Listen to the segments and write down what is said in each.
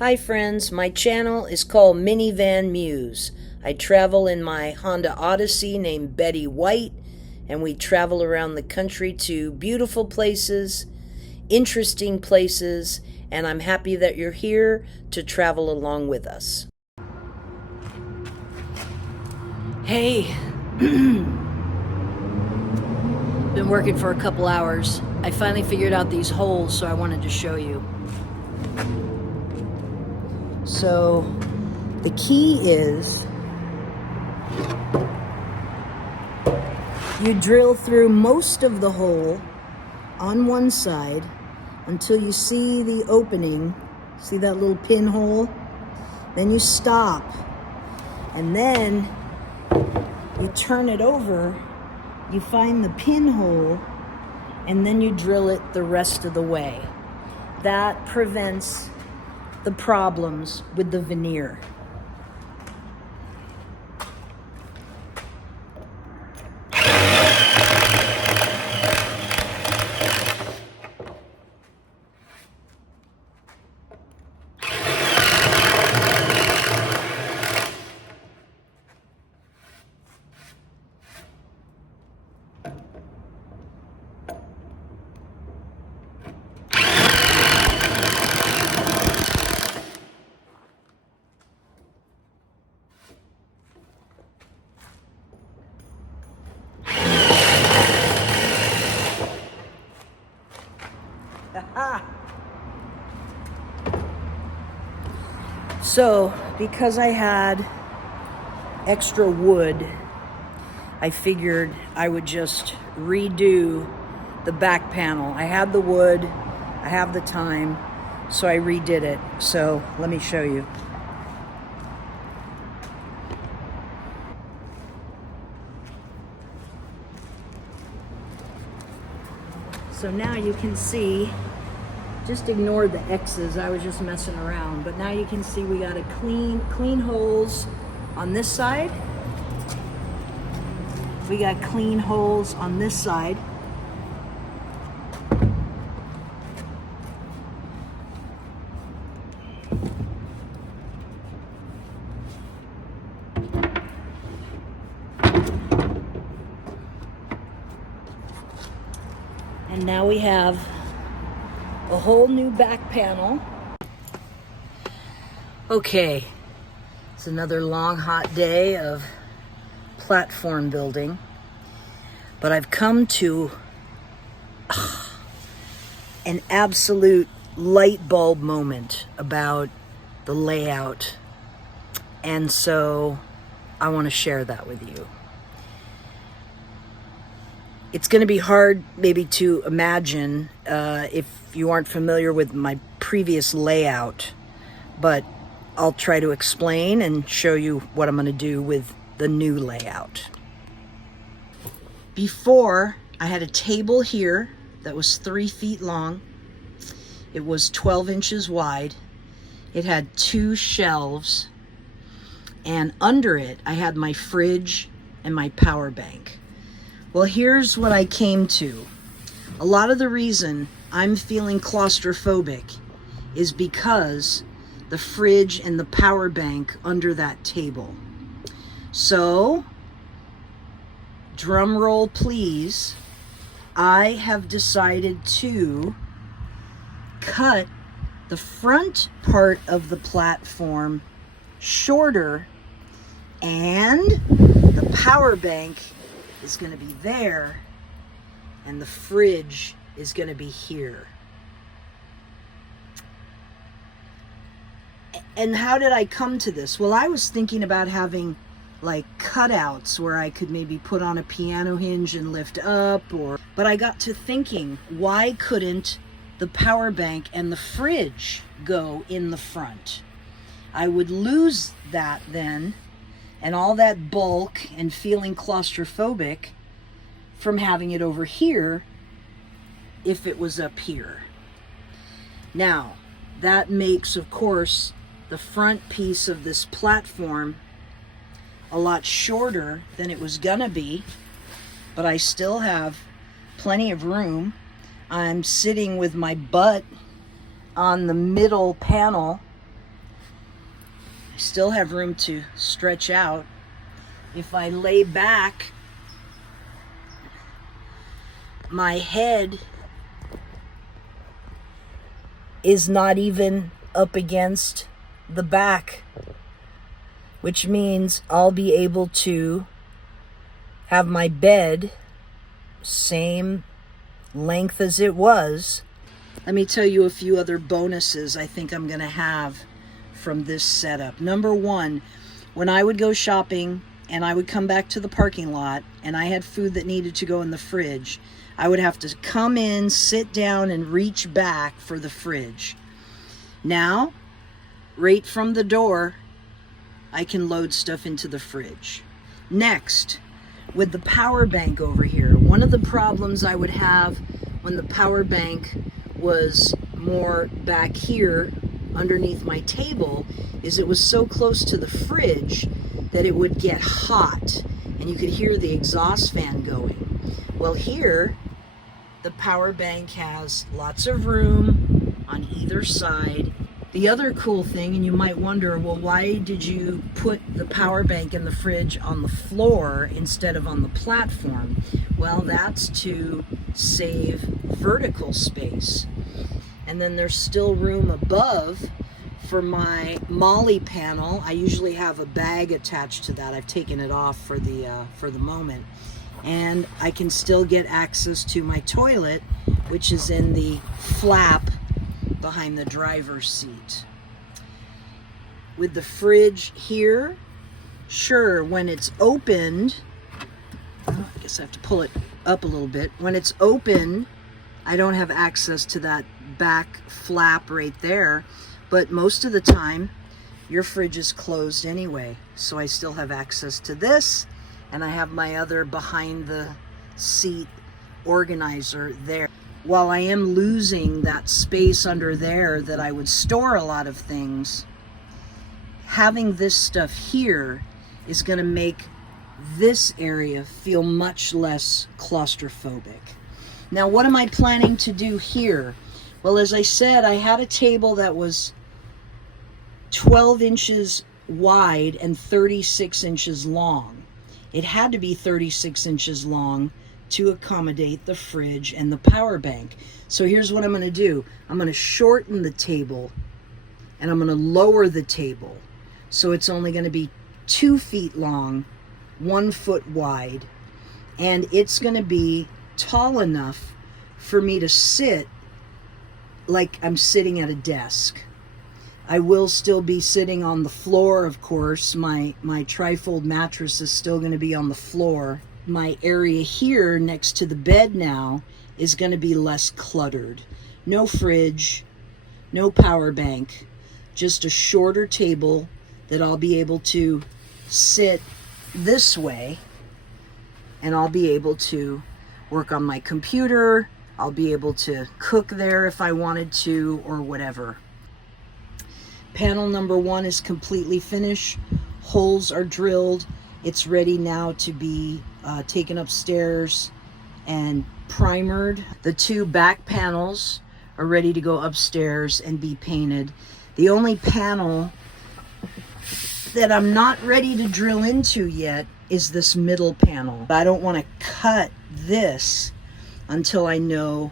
Hi friends, my channel is called Minivan Muse. I travel in my Honda Odyssey named Betty White, and we travel around the country to beautiful places, interesting places, and I'm happy that you're here to travel along with us. Hey, been working for a couple hours. I finally figured out these holes, so I wanted to show you. So the key is you drill through most of the hole on one side until you see the opening. See that little pinhole? Then you stop, and then you turn it over, you find the pinhole, and then you drill it the rest of the way. That prevents the problems with the veneer. So, because I had extra wood, I figured I would just redo the back panel. I had the wood, I have the time, so I redid it. So, let me show you. So now you can see, just ignore the X's, I was just messing around, but now you can see we got a clean holes on this side. We got clean holes on this side. And now we have a whole new back panel. Okay, it's another long, hot day of platform building, but I've come to an absolute light bulb moment about the layout, and so I want to share that with you. It's going to be hard maybe to imagine if you aren't familiar with my previous layout, but I'll try to explain and show you what I'm going to do with the new layout. Before, I had a table here that was 3 feet long. It was 12 inches wide. It had 2 shelves, and under it I had my fridge and my power bank. Well, here's what I came to. A lot of the reason I'm feeling claustrophobic is because the fridge and the power bank under that table. So, drum roll please, I have decided to cut the front part of the platform shorter, and the power bank is going to be there, and the fridge is going to be here. And how did I come to this? Well, I was thinking about having like cutouts where I could maybe put on a piano hinge and lift up, but I got to thinking, why couldn't the power bank and the fridge go in the front? I would lose that then, and all that bulk and feeling claustrophobic from having it over here if it was up here. Now, that makes, of course, the front piece of this platform a lot shorter than it was gonna be, but I still have plenty of room. I'm sitting with my butt on the middle panel still have room to stretch out. If I lay back, my head is not even up against the back, which means I'll be able to have my bed same length as it was. Let me tell you a few other bonuses I think I'm gonna have from this setup. Number one, when I would go shopping and I would come back to the parking lot and I had food that needed to go in the fridge, I would have to come in, sit down, and reach back for the fridge. Now, right from the door, I can load stuff into the fridge. Next, with the power bank over here, one of the problems I would have when the power bank was more back here underneath my table is it was so close to the fridge that it would get hot and you could hear the exhaust fan going. Well, here the power bank has lots of room on either side. The other cool thing, and you might wonder, well, why did you put the power bank in the fridge on the floor instead of on the platform? Well, that's to save vertical space. And then there's still room above for my Molly panel. I usually have a bag attached to that. I've taken it off for the moment. And I can still get access to my toilet, which is in the flap behind the driver's seat. With the fridge here, sure, when it's opened, I guess I have to pull it up a little bit. When it's open, I don't have access to that back flap right there, but most of the time your fridge is closed anyway, so I still have access to this, and I have my other behind the seat organizer there. While I am losing that space under there that I would store a lot of things, having this stuff here is going to make this area feel much less claustrophobic. Now, what am I planning to do here? Well, as I said, I had a table that was 12 inches wide and 36 inches long. It had to be 36 inches long to accommodate the fridge and the power bank. So here's what I'm going to do. I'm going to shorten the table and I'm going to lower the table. So it's only going to be 2 feet long, 1 foot wide, and it's going to be tall enough for me to sit like I'm sitting at a desk. I will still be sitting on the floor, of course. My trifold mattress is still going to be on the floor. My area here next to the bed now is going to be less cluttered. No fridge, no power bank, just a shorter table that I'll be able to sit this way, and I'll be able to work on my computer. I'll be able to cook there if I wanted to, or whatever. Panel number 1 is completely finished. Holes are drilled. It's ready now to be taken upstairs and primered. The 2 back panels are ready to go upstairs and be painted. The only panel that I'm not ready to drill into yet is this middle panel. I don't want to cut this until I know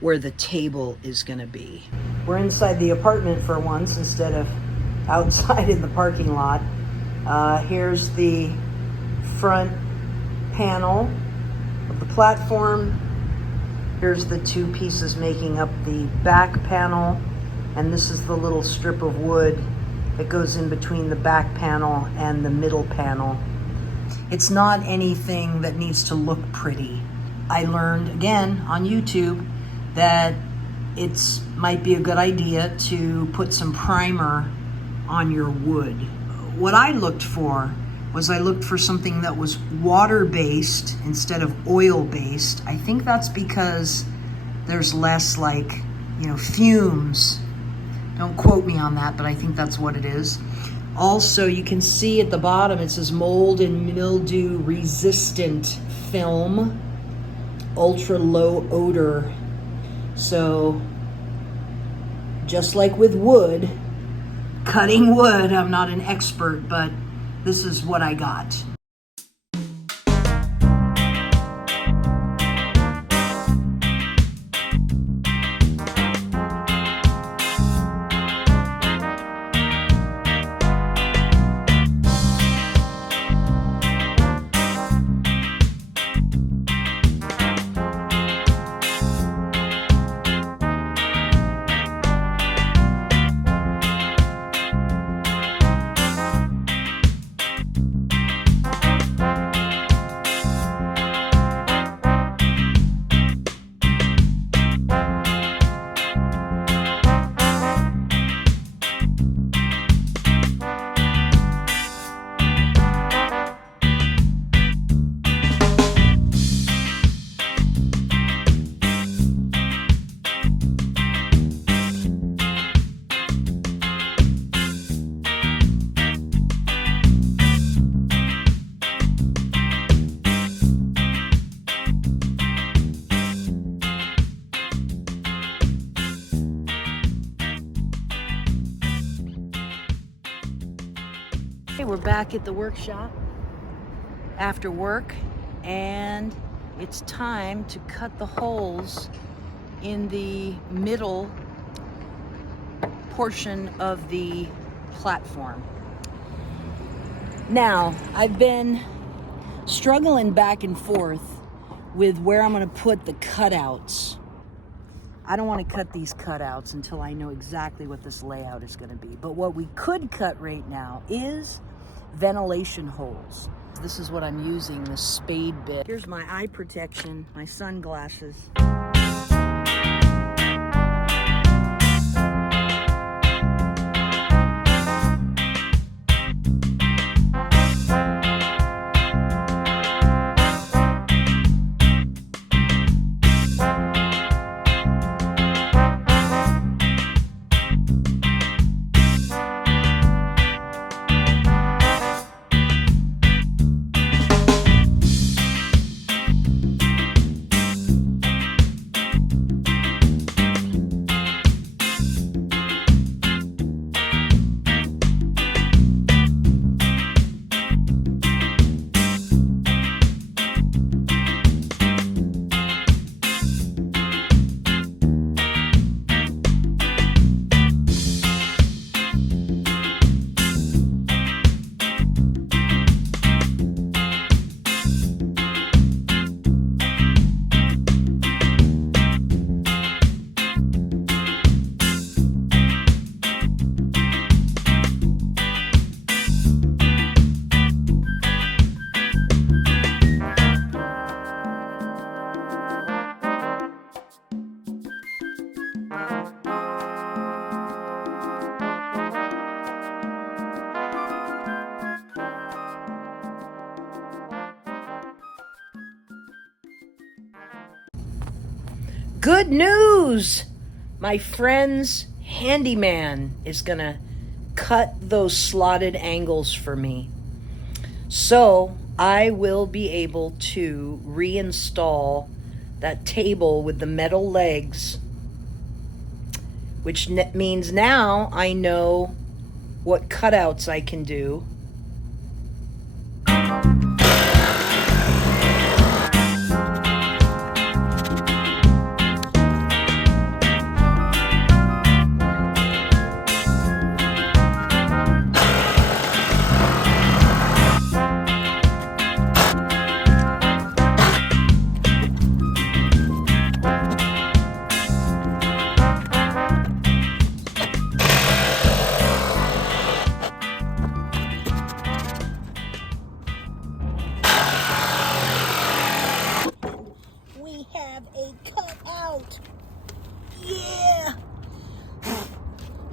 where the table is going to be. We're inside the apartment for once instead of outside in the parking lot. Here's the front panel of the platform. Here's the 2 pieces making up the back panel, and this is the little strip of wood that goes in between the back panel and the middle panel. It's not anything that needs to look pretty. I learned, again, on YouTube that it might be a good idea to put some primer on your wood. What I looked for was I looked for something that was water-based instead of oil-based. I think that's because there's less fumes. Don't quote me on that, but I think that's what it is. Also, you can see at the bottom it says mold and mildew resistant film, ultra low odor. So just like with wood, cutting wood. I'm not an expert, but this is what I got. We're back at the workshop after work, and it's time to cut the holes in the middle portion of the platform. Now, I've been struggling back and forth with where I'm going to put the cutouts. I don't want to cut these cutouts until I know exactly what this layout is going to be. But what we could cut right now is ventilation holes. This is what I'm using, this spade bit. Here's my eye protection, my sunglasses. Good news! My friend's handyman is gonna cut those slotted angles for me. So I will be able to reinstall that table with the metal legs, which means now I know what cutouts I can do.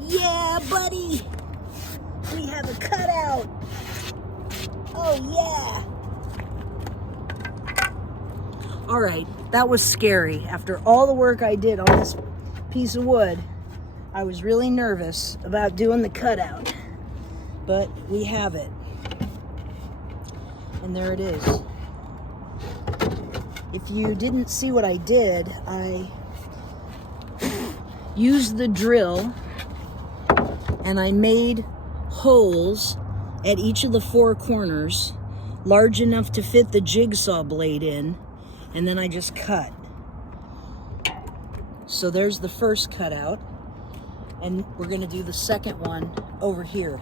Yeah, buddy. We have a cutout. Oh, yeah. All right, that was scary. After all the work I did on this piece of wood, I was really nervous about doing the cutout. But we have it. And there it is. If you didn't see what I did, I used the drill and I made holes at each of the 4 corners, large enough to fit the jigsaw blade in, and then I just cut. So there's the first cutout, and we're gonna do the second one over here.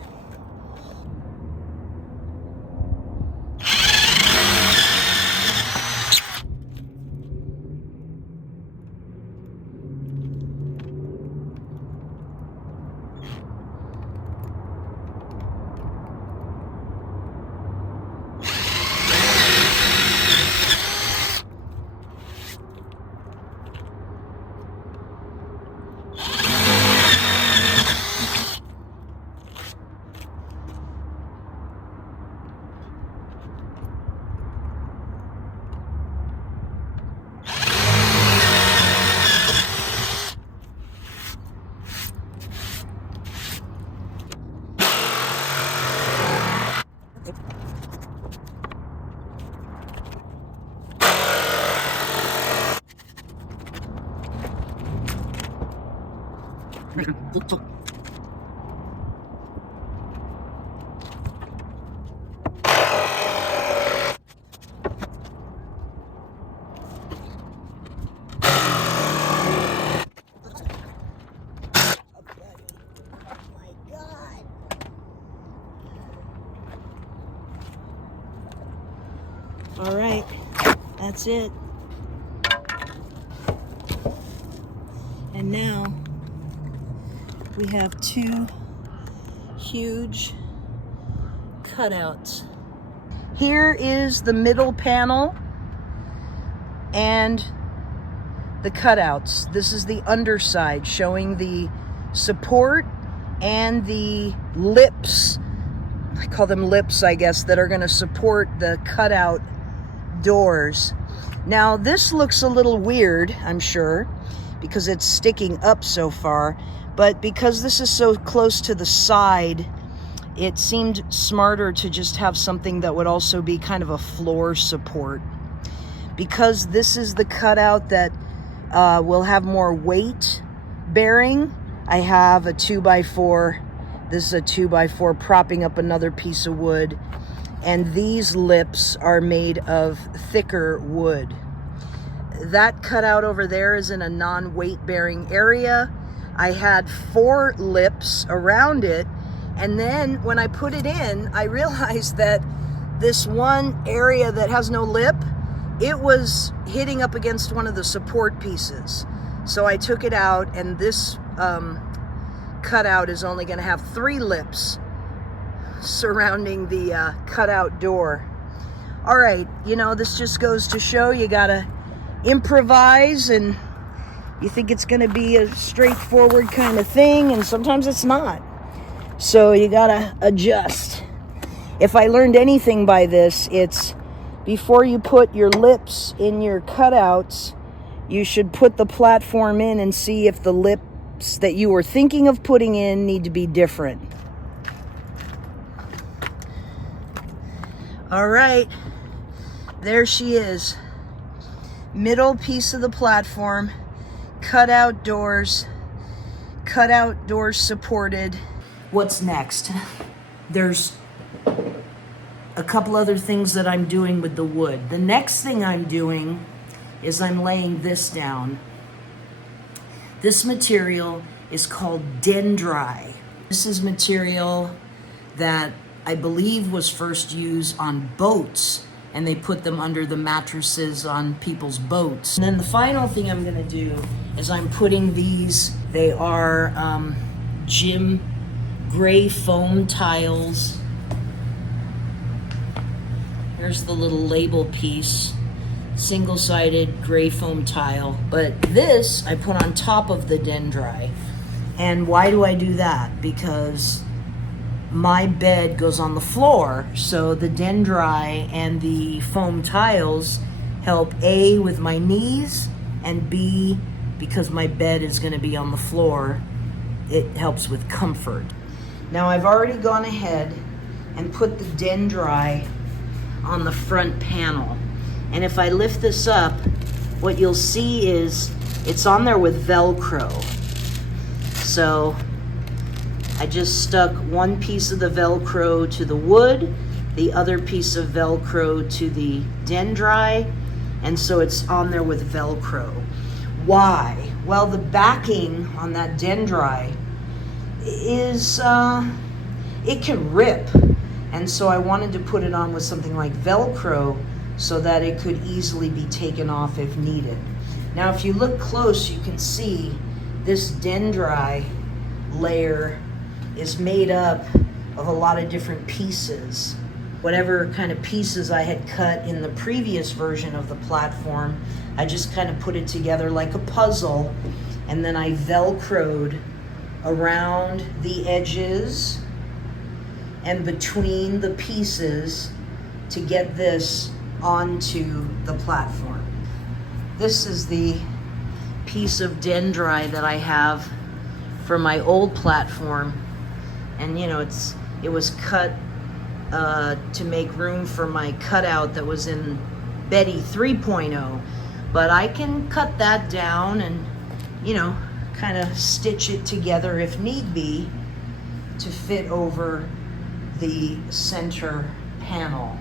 All right, that's it. And now we have 2 huge cutouts. Here is the middle panel and the cutouts. This is the underside showing the support and the lips. I call them lips, I guess, that are going to support the cutout doors. Now this looks a little weird, I'm sure, because it's sticking up so far, but because this is so close to the side, it seemed smarter to just have something that would also be kind of a floor support. Because this is the cutout that will have more weight bearing, I have a 2x4. This is a 2x4 propping up another piece of wood, and these lips are made of thicker wood. That cutout over there is in a non-weight bearing area. I had 4 lips around it, and then when I put it in, I realized that this one area that has no lip, it was hitting up against one of the support pieces. So I took it out, and this cutout is only going to have 3 lips surrounding the cutout door. All right, you know, this just goes to show you gotta improvise, and you think it's going to be a straightforward kind of thing, and sometimes it's not. So you gotta adjust. If I learned anything by this, it's before you put your lips in your cutouts, you should put the platform in and see if the lips that you were thinking of putting in need to be different. All right, there she is. Middle piece of the platform, cutout doors supported. What's next? There's a couple other things that I'm doing with the wood. The next thing I'm doing is I'm laying this down. This material is called dendri. This is material that I believe was first used on boats, and they put them under the mattresses on people's boats. And then the final thing I'm gonna do is I'm putting these, they are gym gray foam tiles. Here's the little label piece, single-sided gray foam tile. But this I put on top of the dendri. And why do I do that? Because my bed goes on the floor, so the dendri and the foam tiles help A, with my knees, and B, because my bed is going to be on the floor, it helps with comfort. Now I've already gone ahead and put the dendri on the front panel, and if I lift this up, what you'll see is it's on there with Velcro. So I just stuck one piece of the Velcro to the wood, the other piece of Velcro to the dendri, and so it's on there with Velcro. Why? Well, the backing on that dendri is, it can rip, and so I wanted to put it on with something like Velcro so that it could easily be taken off if needed. Now, if you look close, you can see this dendri layer is made up of a lot of different pieces. Whatever kind of pieces I had cut in the previous version of the platform, I just kind of put it together like a puzzle, and then I Velcroed around the edges and between the pieces to get this onto the platform. This is the piece of dendri that I have for my old platform, and you know, it was cut to make room for my cutout that was in Betty 3.0, but I can cut that down and, you know, kind of stitch it together if need be to fit over the center panel.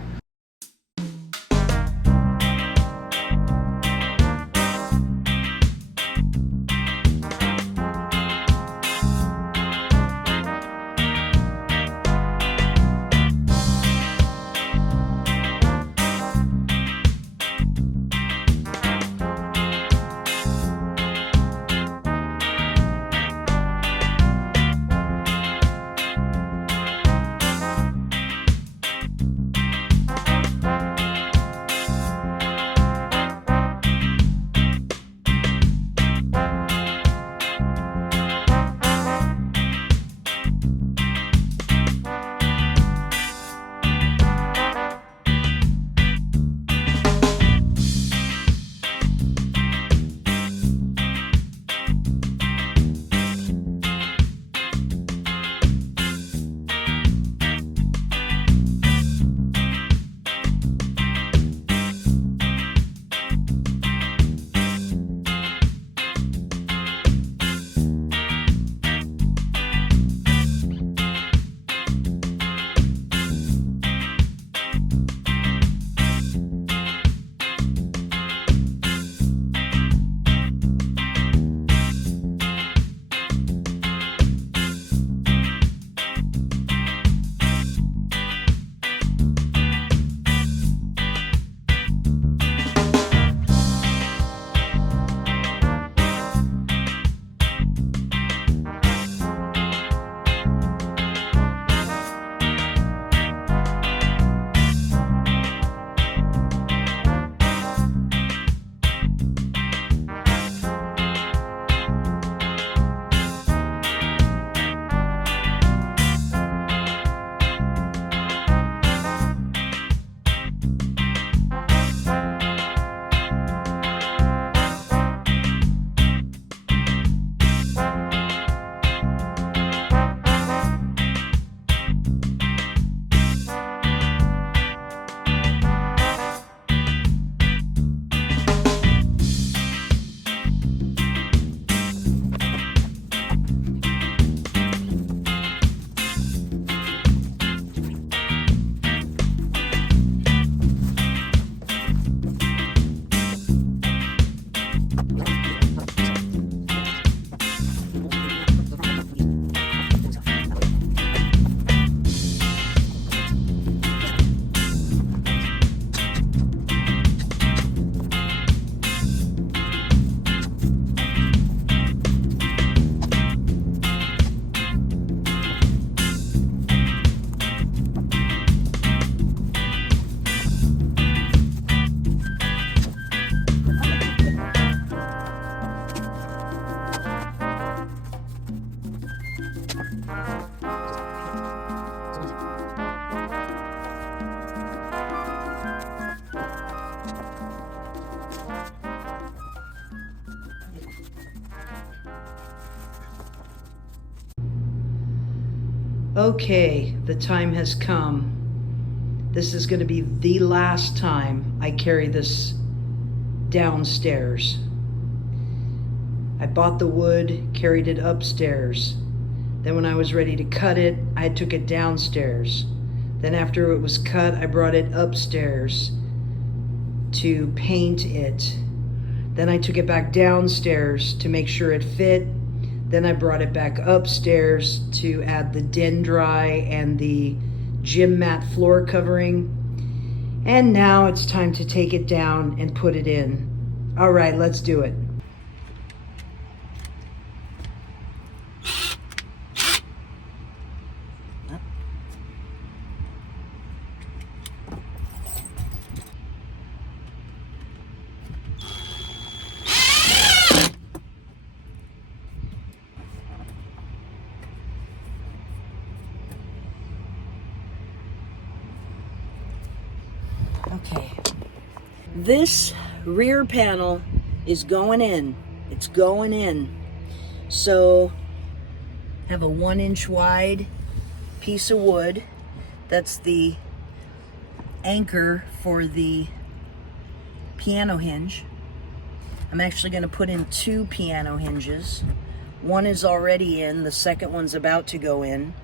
Okay, the time has come. This is going to be the last time I carry this downstairs. I bought the wood, carried it upstairs. Then when I was ready to cut it, I took it downstairs. Then after it was cut, I brought it upstairs to paint it. Then I took it back downstairs to make sure it fit. Then I brought it back upstairs to add the dendri and the gym mat floor covering. And now it's time to take it down and put it in. All right, let's do it. Okay, this rear panel is going in. It's going in. So I have a 1-inch wide piece of wood. That's the anchor for the piano hinge. I'm actually going to put in 2 piano hinges. One is already in, the second one's about to go in.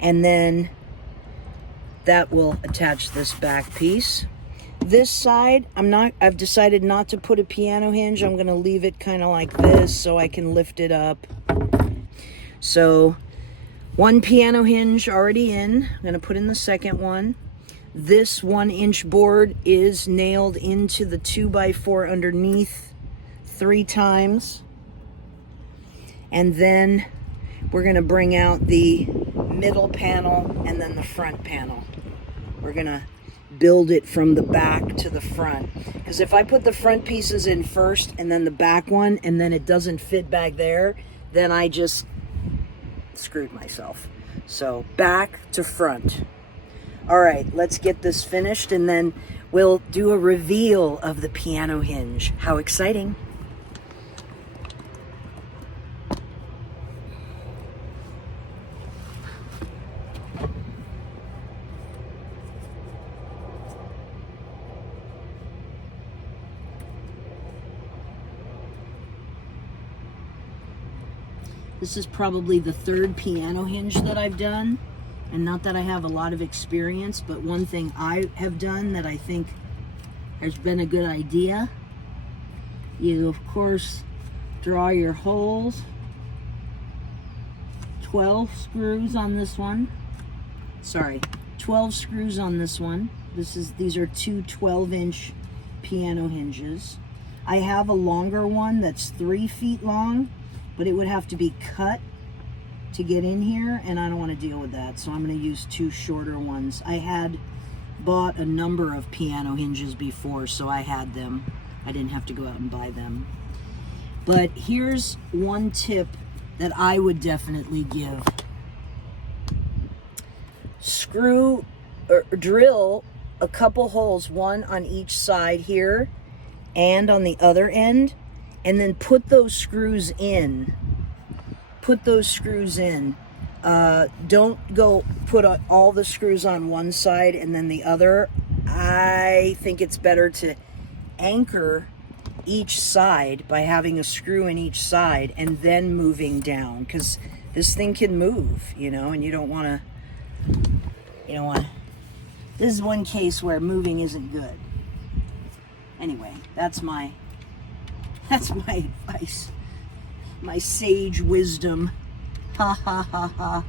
And then that will attach this back piece. This side, I've decided not to put a piano hinge. I'm gonna leave it kind of like this so I can lift it up. So 1 piano hinge already in. I'm gonna put in the second one. This 1-inch board is nailed into the 2x4 underneath 3 times. And then we're gonna bring out the middle panel and then the front panel. We're gonna build it from the back to the front. Because if I put the front pieces in first and then the back one and then it doesn't fit back there, then I just screwed myself. So back to front. All right, let's get this finished and then we'll do a reveal of the piano hinge. How exciting. This is probably the 3rd piano hinge that I've done. And not that I have a lot of experience, but one thing I have done that I think has been a good idea. You, of course, draw your holes. 12 screws on this one. Sorry, 12 screws on this one. These are 2 12-inch piano hinges. I have a longer one that's 3 feet long, but it would have to be cut to get in here, and I don't want to deal with that, so I'm going to use 2 shorter ones. I had bought a number of piano hinges before, so I had them. I didn't have to go out and buy them. But here's one tip that I would definitely give. Screw or drill a couple holes, one on each side here and on the other end, and then put those screws in. Put those screws in. Don't go put all the screws on one side and then the other. I think it's better to anchor each side by having a screw in each side and then moving down, because this thing can move, you know, and you don't want to, this is one case where moving isn't good. Anyway, that's my advice. My sage wisdom. Ha ha ha ha.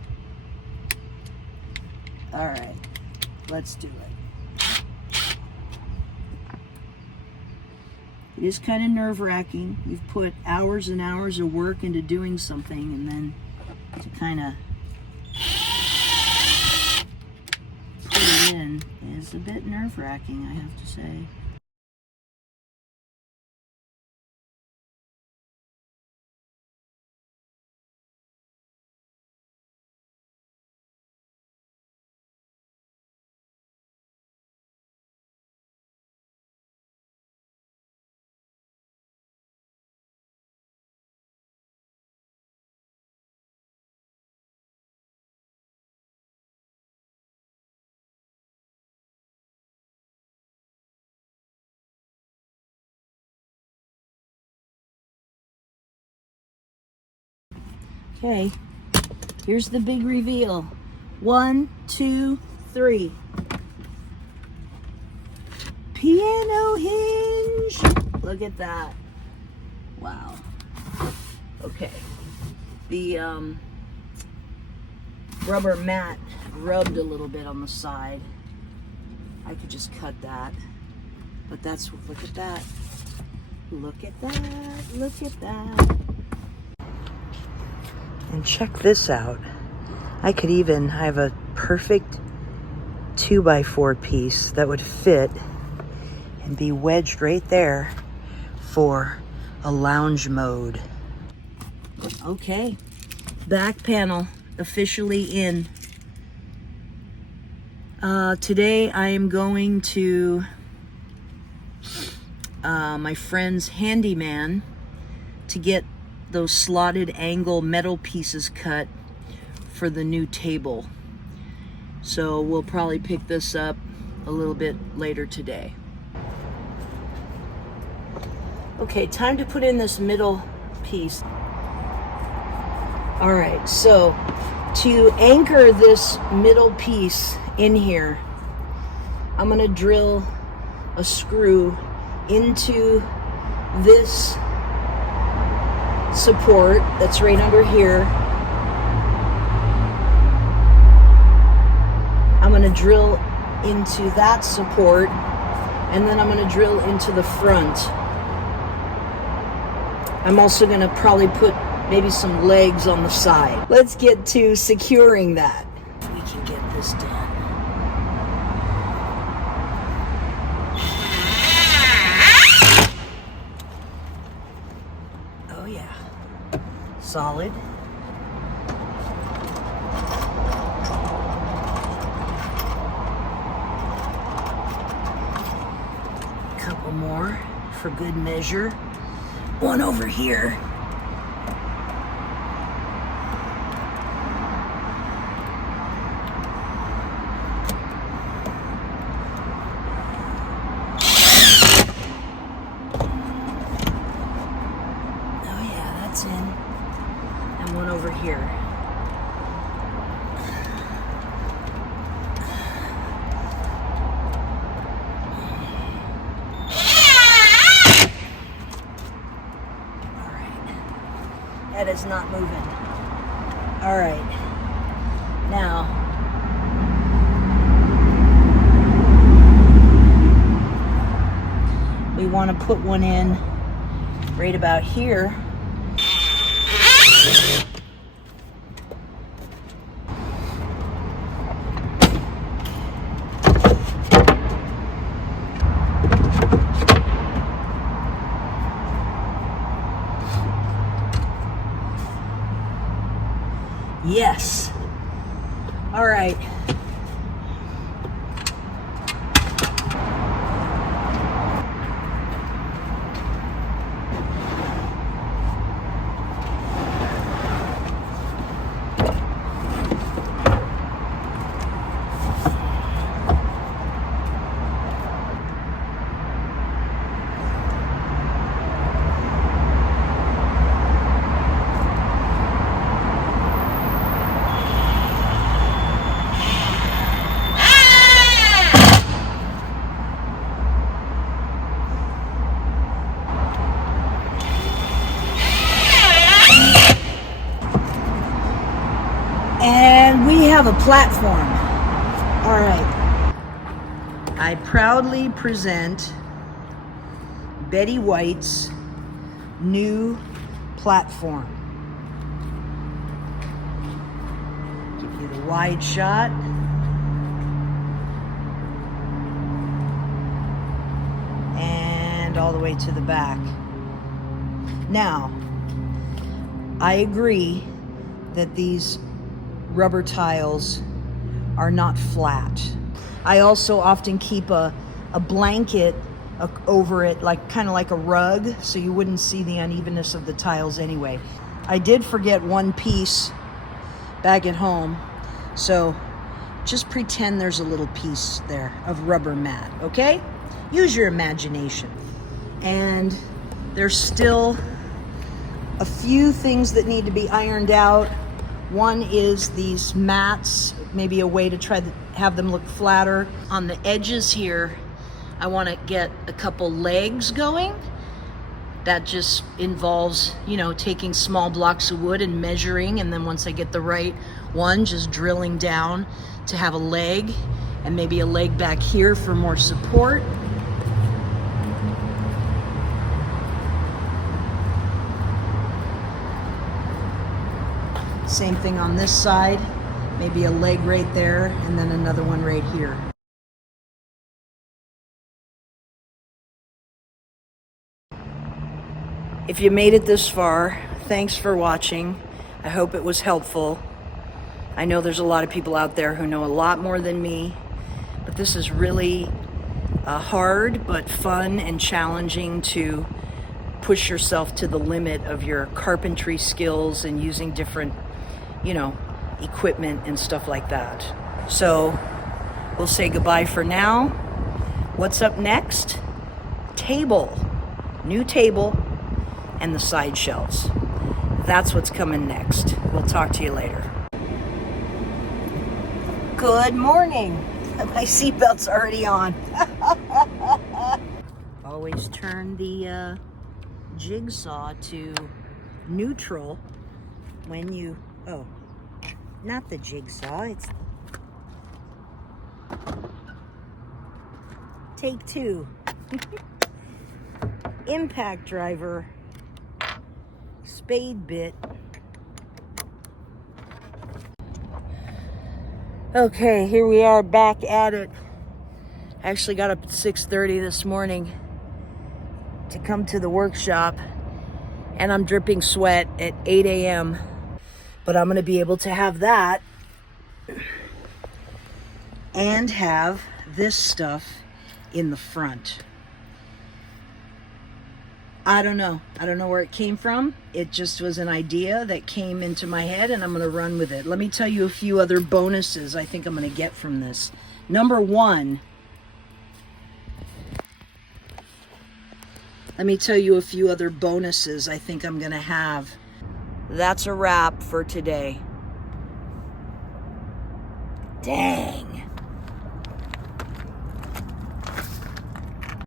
All right, let's do it. It is kind of nerve-wracking. You've put hours and hours of work into doing something, and then to kind of put it in is a bit nerve-wracking, I have to say. Okay, Here's the big reveal. 1, 2, 3. Piano hinge. Look at that. Wow. Okay. The rubber mat rubbed a little bit on the side. I could just cut that. But that's, look at that. Look at that. Look at that. And check this out. I have a perfect 2x4 piece that would fit and be wedged right there for a lounge mode. Okay, back panel officially in. Today I am going to my friend's handyman to get those slotted angle metal pieces cut for the new table. So we'll probably pick this up a little bit later today. Okay, time to put in this middle piece. All right, so to anchor this middle piece in here, I'm gonna drill a screw into this support that's right under here. I'm gonna drill into that support, and then I'm gonna drill into the front. I'm also gonna probably put maybe some legs on the side. Let's get to securing that. If we can get this done. Oh yeah, solid. Couple more for good measure. One over here. In, and one over here. All right, that is not moving. All right, now we want to put one in right about here. Yes. All right. And we have a platform. All right. I proudly present Betty White's new platform. Give you the wide shot. And all the way to the back. Now, I agree that these rubber tiles are not flat. I also often keep a blanket over it, like kind of like a rug, so you wouldn't see the unevenness of the tiles anyway. I did forget one piece back at home, so just pretend there's a little piece there of rubber mat, okay? Use your imagination. And there's still a few things that need to be ironed out. One is these mats, maybe a way to try to have them look flatter. On the edges here, I want to get a couple legs going. That just involves, you know, taking small blocks of wood and measuring, and then once I get the right one, just drilling down to have a leg, and maybe a leg back here for more support. Same thing on this side, maybe a leg right there, and then another one right here. If you made it this far, thanks for watching. I hope it was helpful. I know there's a lot of people out there who know a lot more than me, but this is really hard but fun and challenging to push yourself to the limit of your carpentry skills and using different, you know, equipment and stuff like that. So we'll say goodbye for now. What's up next? Table. New table and the side shelves. That's what's coming next. We'll talk to you later. Good morning. My seatbelt's already on. Always turn the jigsaw to neutral when you, oh, not the jigsaw, it's take two. Impact driver, spade bit. Okay, here we are back at it. I actually got up at 6:30 this morning to come to the workshop, and I'm dripping sweat at 8 a.m. But I'm gonna be able to have that and have this stuff in the front. I don't know where it came from. It just was an idea that came into my head, and I'm gonna run with it. Let me tell you a few other bonuses I think I'm gonna get from this. Number one, let me tell you a few other bonuses I think I'm gonna have. That's a wrap for today. Dang.